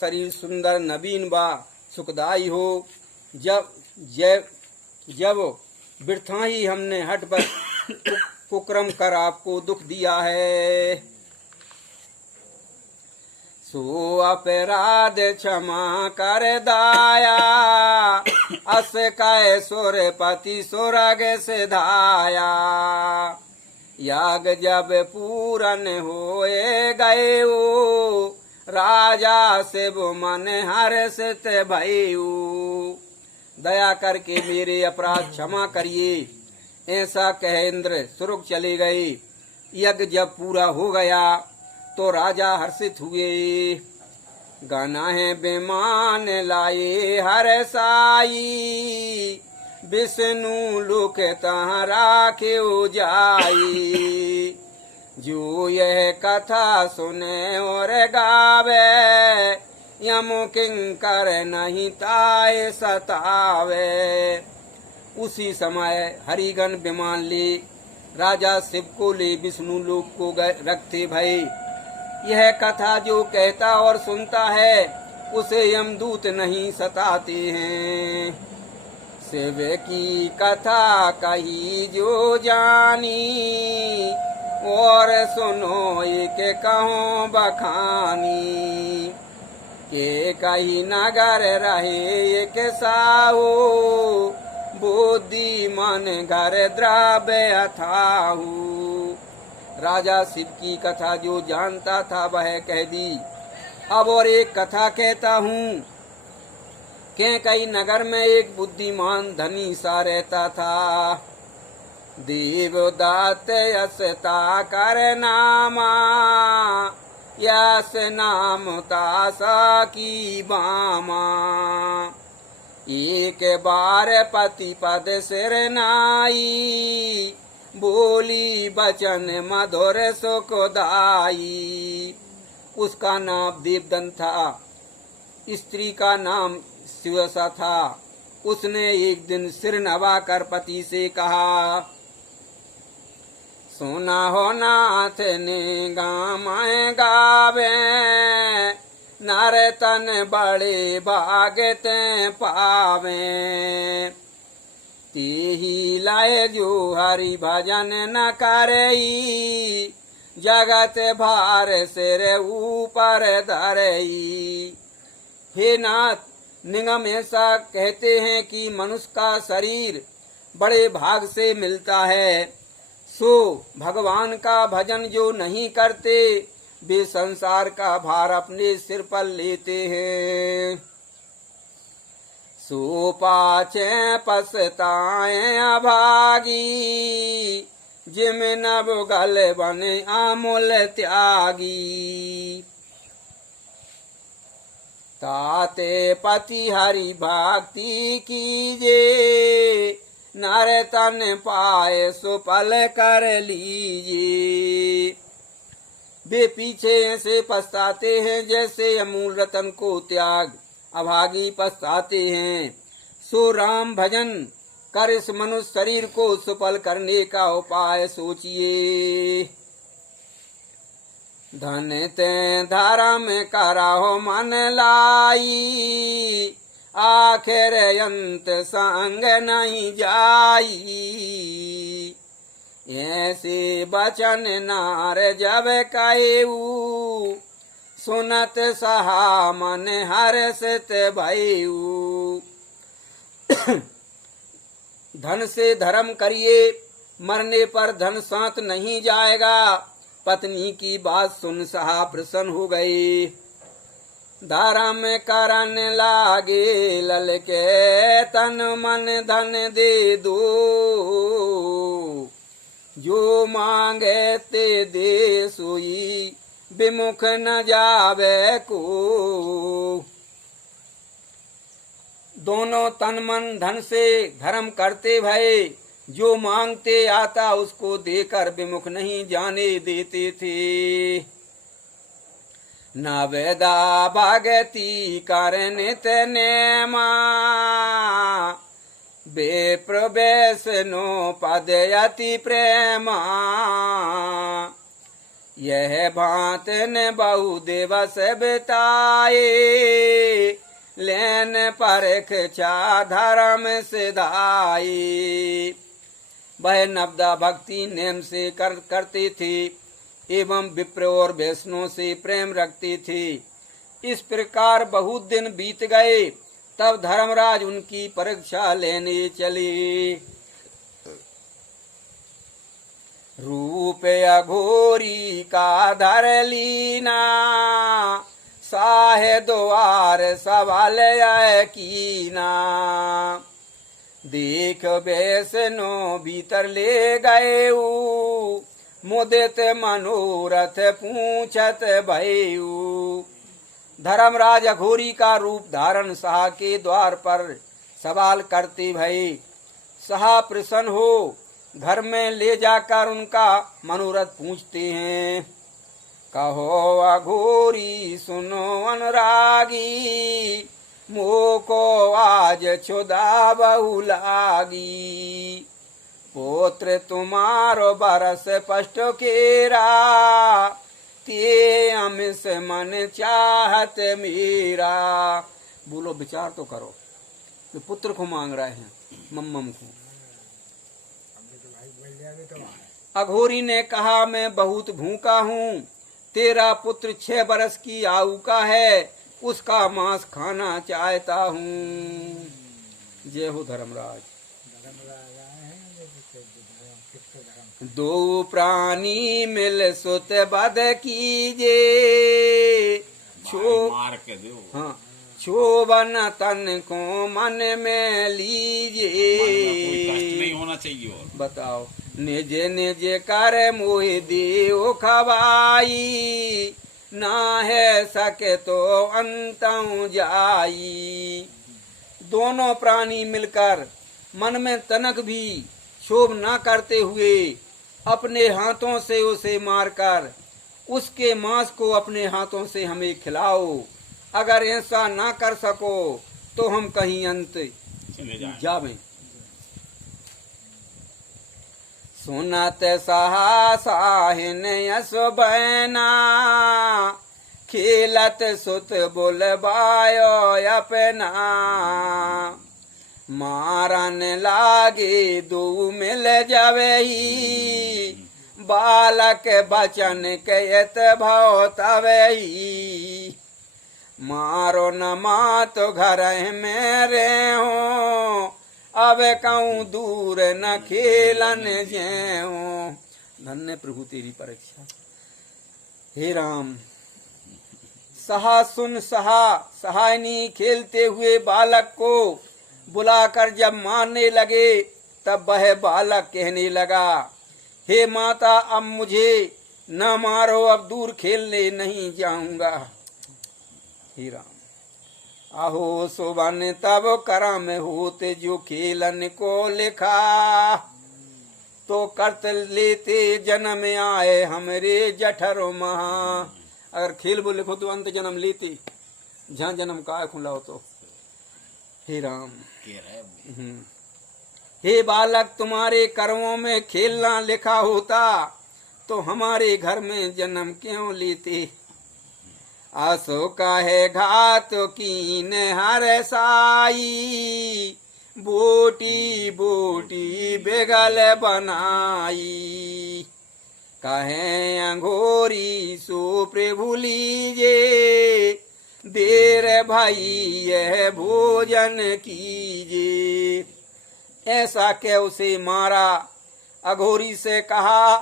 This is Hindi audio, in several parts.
शरीर सुंदर नवीन व सुखदायी हो। जब वृथा ही हमने हट पर कुकर्म कर आपको दुख दिया है। सो अपराध क्षमा कर दाया, अस कै सुरपति सुरग से धाया। याग जब पूरन होए गए, राजा शिव मन हर्षित भयऊ। दया करके मेरे अपराध क्षमा करिए। ऐसा कह इंद्र स्वर्ग चले गए। यज्ञ जब पूरा हो गया तो राजा हर्षित हुए। गाना है विमान लाए हर साई, विष्णु लोक तहाँ राखे जाई। जो यह कथा सुने और गावे, यम किंकर नहीं ताए सतावे। उसी समय हरिगण विमान ले राजा शिव को ले विष्णु लोक को रखते भय। यह कथा जो कहता और सुनता है, उसे यमदूत नहीं सताते हैं। शिव की कथा कही जो जानी, और सुनो एक कहो बखानी। के कही नगर रहे एक साहू, बुद्धिमान घर द्रव्य अथाहू। राजा शिव की कथा जो जानता था वह कह दी। अब और एक कथा कहता हूँ। के कई नगर में एक बुद्धिमान धनी सा रहता था। देवदात यसता कर नामा, यस नाम तासा की बामा। एक बार पति पद सिर नाई, बोली बचन मधुर सुखदाई। उसका नाम देवदत्त था, स्त्री का नाम शिवसा था। उसने एक दिन सिर नवाकर पति से कहा, सुना हो नाथ ने गामाए गावे, नर तन बड़े भागते पावे। तेही लाए जो हरि भजन न करई, जगत भार सिर ऊपर धरई। हे नाथ, निगम ऐसा कहते हैं कि मनुष्य का शरीर बड़े भाग से मिलता है। सो भगवान का भजन जो नहीं करते, वे संसार का भार अपने सिर पर लेते हैं। सो पाछे पछताए अभागी, जिम नभ गल बने अमूल त्यागी। ताते पति हरि भक्ति कीजे, नर तन पाए सुफल कर लीजिए। वे पीछे से पछताते हैं जैसे अमूल रतन को त्याग अभागी पछताते हैं। सो राम भजन कर इस मनुष्य शरीर को सुफल करने का उपाय सोचिए। धन ते धर्म कराहो मन लाई, आखिर अंत संग नहीं जाई। ऐसे बचन नार जब कहेऊ, सुनत सहा मन हर्षित भयऊ। धन से धर्म करिए, मरने पर धन साथ नहीं जाएगा। पत्नी की बात सुन सहा प्रसन्न हो गए। धर्म करन लागे ललके, तन मन धन दे दो। जो मांगे ते दे सोई, विमुख न जावे को। दोनों तन मन धन से धर्म करते भय, जो मांगते आता उसको देकर विमुख नहीं जाने देते थे। न वेदा भगति करनित नेमा, बेप्रवेशनो पदयति प्रेमा। यह भांत ने बहु दिवस बिताए, परीक्षा धर्म सिधाई। वह नवदा भक्ति नेम से करती थी एवं विप्र और वैष्णव से प्रेम रखती थी। इस प्रकार बहुत दिन बीत गए। तब धर्मराज उनकी परीक्षा लेने चले। रूप अघोरी का धर लीना, साहे द्वार सवाल कीना। देख वैष्णो भीतर ले गए, मुदित मनोरथ पूछत भयऊ। धर्मराज अघोरी का रूप धारण शाह के द्वार पर सवाल करते भय। शाह प्रसन्न हो घर में ले जाकर उनका मनोरथ पूछते हैं। कहो अघोरी सुनो अनुरागी, मोको आज क्षुधा बहु लागी। पुत्र तुम्हारो बरस स्पष्ट केरा, ते अमिस मन चाहत मेरा। बोलो विचार तो करो, तो पुत्र को मांग रहे हैं, मम्मम को। अघोरी ने कहा मैं बहुत भूखा हूँ, तेरा पुत्र 6 बरस की आयु का है, उसका मांस खाना चाहता हूँ। जय हो धर्मराज। दो प्राणी मिल सुत बध कीजे, मार के दो। हाँ, शोभन तन को मन में लीजे। कोई कष्ट नहीं होना चाहिए। और बताओ निज निज कर मोह देव खवाई, ना है सके तो अंतऊ जाई। दोनों प्राणी मिलकर मन में तनक भी शोभ न करते हुए अपने हाथों से उसे मारकर उसके मांस को अपने हाथों से हमें खिलाओ। अगर ऐसा ना कर सको तो हम कहीं अंत जावें। सुनत सहा साहिन यश बैना, खेलत सुत बुलवायो अपना। मारन लागे दो मिल जावही, बालक बचन कहत भव तवही। मारो न मातो घर में रे हो, अब कहूँ दूर न खेलन ज्यों। धन्य प्रभु तेरी परीक्षा। हे राम, सहा सुन सहा सहायनी खेलते हुए बालक को बुलाकर जब मारने लगे, तब वह बालक कहने लगा, हे माता अब मुझे न मारो, अब दूर खेलने नहीं जाऊंगा। हे राम, आहो सुबन तब करम होते जो खेलन को लिखा, तो करत लेते जन्म आए हमरे जठरो महा। अगर खेल बोले लिखो तो अंत जन्म लेते, जहाँ जन्म का खुला हो तो। हे राम, हे बालक, तुम्हारे कर्मों में खेलना लिखा होता तो हमारे घर में जन्म क्यों लेते। आसो कहे घात कीन हर साई, बोटी बोटी बेगल बनाई। कहे अंगोरी सो प्रभु लीजे, देर भाई यह भोजन कीजे। ऐसा कह उसे मारा। अघोरी से कहा,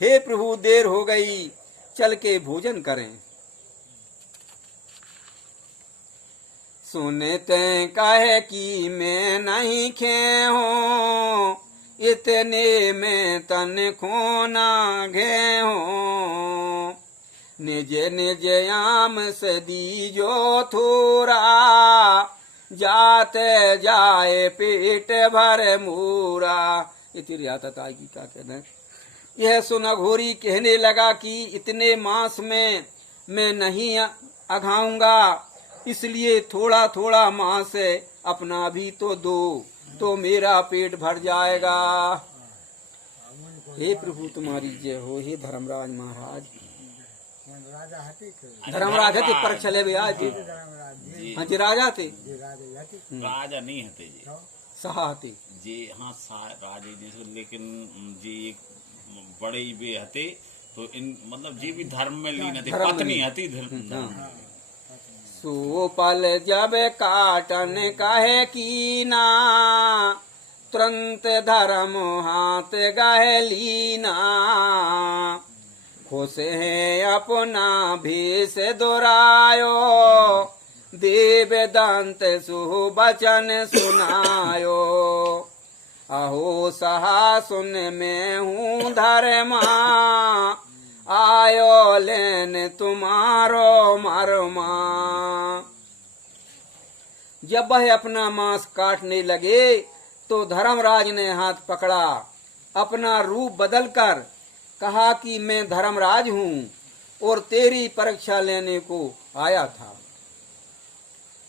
हे प्रभु देर हो गई, चल के भोजन करें। सुनते कहे कि मैं नहीं खेहूं, इतने में तन खोना घे हूं। निज निज आम से दीजो थोड़ा, जाते जाए पेट भर मूरा। इतनी रियासत आएगी क्या कहना है। यह सुन अघोरी कहने लगा कि इतने मांस में मैं नहीं अघाऊंगा, इसलिए थोड़ा थोड़ा मांस अपना भी तो दो, तो मेरा पेट भर जाएगा। हे प्रभु तुम्हारी जय हो। हे धर्मराज महाराज, धर्मराज है परीक्षा ले भी आज जी हाँ जी राजा थे, राजा नहीं हते जी सहा थे। जी हाँ राजे जैसे, लेकिन जी एक बड़े ही वे हते, तो इन मतलब जी भी धर्म में लीन हते, धर्म में पत्नी लीन। हती धर्म में। सुपल जब काटन कहे कीना, तुरंत धर्म हाथ गहे लीना। खुश है अपना भेष दुरायो, देव दंत सुबचन सुनायो। अहो सहा सुन में हूँ धर्मा, आयो लेन तुम्हारो मरमा। जब वह अपना मांस काटने लगे तो धर्मराज ने हाथ पकड़ा, अपना रूप बदलकर कहा कि मैं धर्मराज हूँ और तेरी परीक्षा लेने को आया था।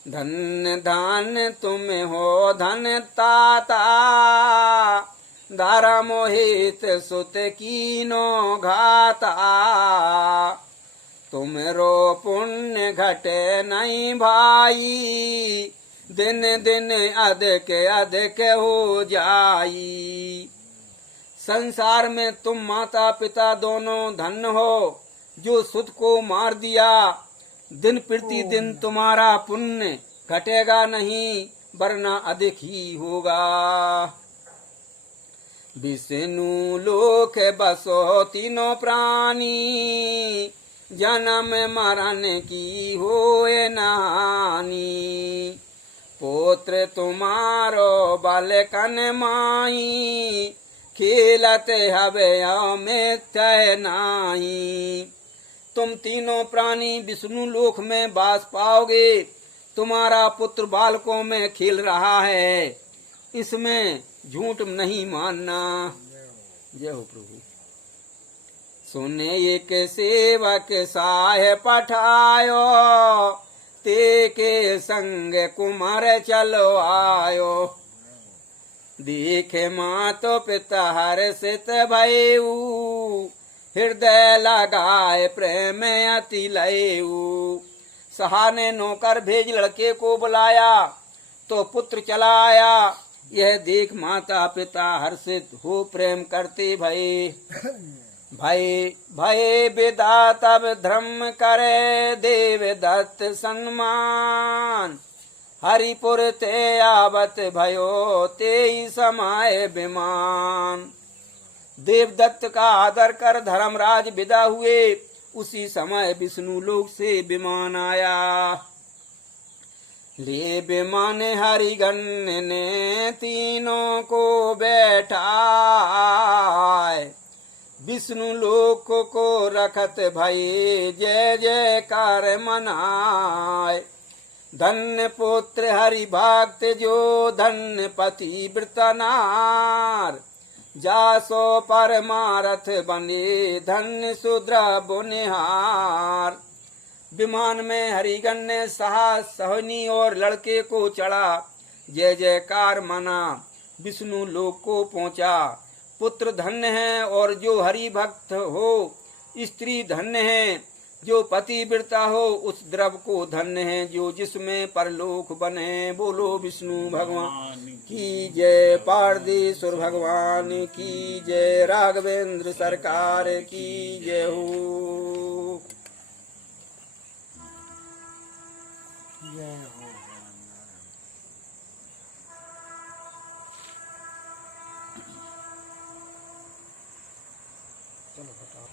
धन धान तुम हो धन ताता, धर्म हित सुत कीनो घाता। तुमरो पुण्य घटे नहीं भाई, दिन दिन अधिक अधिक हो जाई। संसार में तुम माता पिता दोनों धन्य हो, जो सुत को मार दिया। दिन प्रति दिन तुम्हारा पुण्य घटेगा नहीं, वरना अधिक ही होगा। विष्णु लोक बसो तीनों प्राणी, जन्म मरण की होए नहानी। पुत्र तुम्हारो बालकन माही, खेलते हवे में तय नाही। तुम तीनों प्राणी विष्णु लोक में वास पाओगे। तुम्हारा पुत्र बालकों में खेल रहा है, इसमें झूठ नहीं मानना। जय हो प्रभु। सुने एक सेवक साहे पठायो, ते के संग कुमार चलो आयो। देखे मातो पिता हर्षित भयऊ, हृदय लगाए प्रेम अति लयऊ। सहा ने नौकर भेज लड़के को बुलाया तो पुत्र चला आया। यह देख माता पिता हर्षित हो प्रेम करते भय। भय विदा तब धर्म करे, देव दत्त सम्मान। हरिपुर ते आवत भयो, ते समाये विमान। देवदत्त का आदर कर धर्मराज विदा हुए। उसी समय विष्णु लोक से विमान आया। ले विमान हरिगण ने तीनों को बैठाए, विष्णु लोक को रखत भई जय जयकार मनाए। धन्य पुत्र हरि भक्त जो, धन्य पति व्रतनार। जासो परमारथ बने, धन्य शूद्र बुनिहार। विमान में हरिगण ने सहा सहनी और लड़के को चढ़ा, जय जयकार मना, विष्णु लोक को पहुंचा। पुत्र धन्य है और जो हरि भक्त हो, स्त्री धन्य है जो पतिव्रता हो, उस द्रव को धन्य है जो जिसमें परलोक बने। बोलो विष्णु भगवान की जय, पारदेश्वर भगवान की जय, राघवेंद्र सरकार की जय हो। जय हो। चलो बताओ।